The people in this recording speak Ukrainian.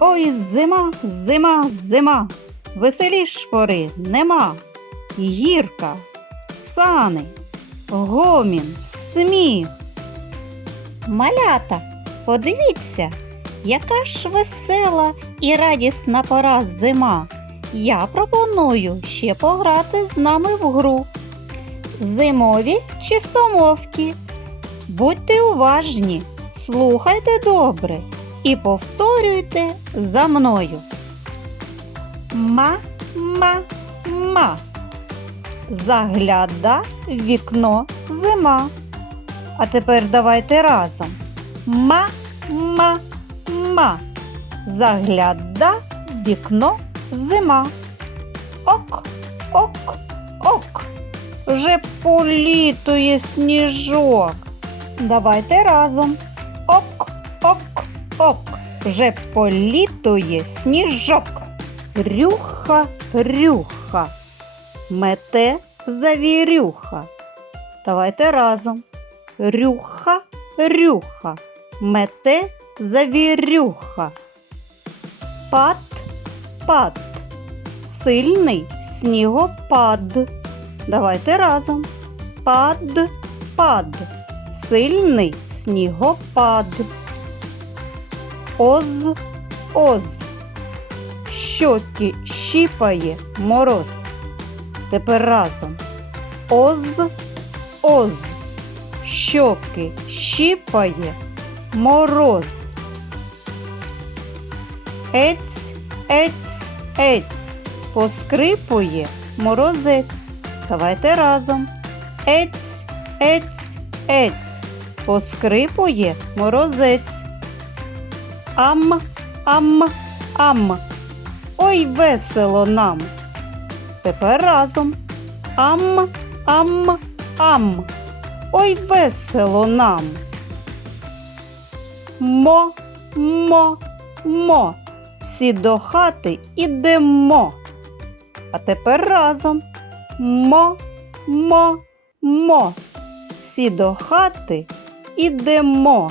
Ой, зима, зима, зима, веселіш пори нема. Гірка, сани, гомін, сміх. Малята, подивіться, яка ж весела і радісна пора зима. Я пропоную ще пограти з нами в гру. Зимові чистомовки. Будьте уважні, слухайте добре і повторюйте за мною. Ма, ма, ма. Загляда вікно зима. А тепер давайте разом. Ма, ма, ма. Загляда вікно зима. Ок, ок, ок. Вже політує сніжок. Давайте разом. Ок, ок. Вже політує сніжок. Рюха, рюха. Мете завірюха. Давайте разом. Рюха, рюха. Мете завірюха. Пад, пад. Сильний снігопад. Давайте разом. Пад, пад. Сильний снігопад. Оз, оз. Щоки щіпає мороз. Тепер разом. Оз, оз. Щоки щіпає мороз. Ець, ець, ець. Поскрипує морозець. Давайте разом. Ець, ець, ець. Поскрипує морозець. Ам, ам, ам. Ой, весело нам. Тепер разом. Ам, ам, ам. Ой, весело нам. Мо, мо, мо. Всі до хати ідемо. А тепер разом. Мо, мо, мо. Всі до хати ідемо.